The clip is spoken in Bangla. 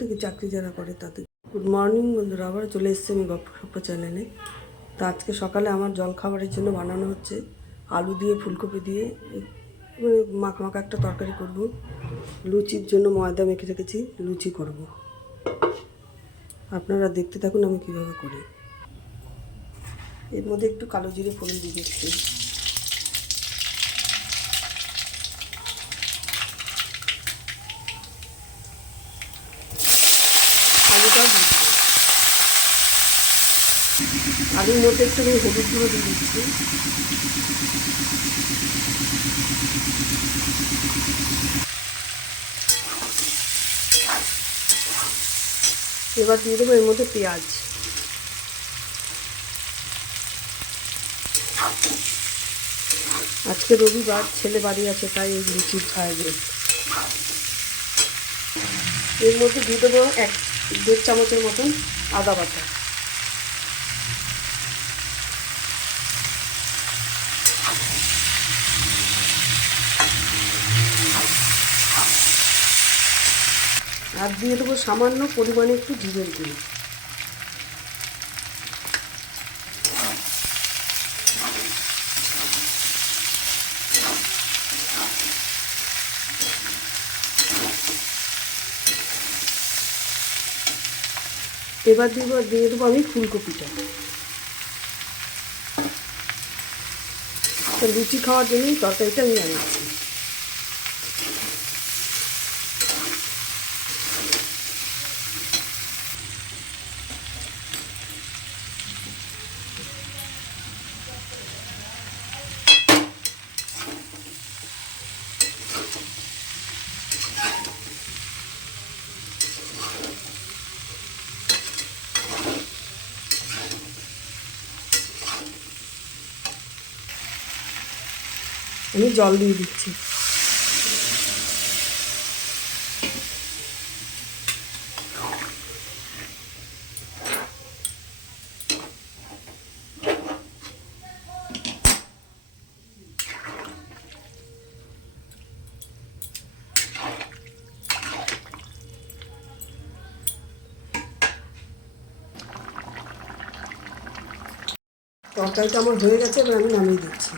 থেকে চাকরি যারা করে তাদের। গুড মর্নিং বন্ধুরা, আবার চলে এসেছি আমি গপ্প চ্যানেলে। তো আজকে সকালে আমার জলখাবারের জন্য বানানো হচ্ছে আলু দিয়ে ফুলকপি দিয়ে মাখা মাখা একটা তরকারি করব। লুচির জন্য ময়দা মেখে রেখেছি, লুচি করব। আপনারা দেখতে থাকুন আমি কীভাবে করি। এর মধ্যে একটু কালো জিরে ফোড়ন দিয়ে দিচ্ছি। আলুটাও দিচ্ছি, আলুর মধ্যে একটু আমি হলুদ গুঁড়ো দিয়ে দিচ্ছি। এবার দিয়ে দেবো এর মধ্যে পেঁয়াজ। আজকে রবিবার, ছেলে বাড়ি আছে, তাই এই লুচির আয়োজন। এর মধ্যে দিয়ে দেবো 1-1.5 চামচের মতন আদা বাটা। আর দিয়ে দেবো সামান্য পরিমাণে একটু জিরের গুঁড়ো। এবার দিয়ে দেবো আমি ফুলকপিটা। লুচি খাওয়ার জন্যই তরকারিটা আমি বানাচ্ছি। আমি জল দিয়ে দিচ্ছি। তরকারিটা আমার হয়ে গেছে, এবার আমি নামিয়ে দিচ্ছি।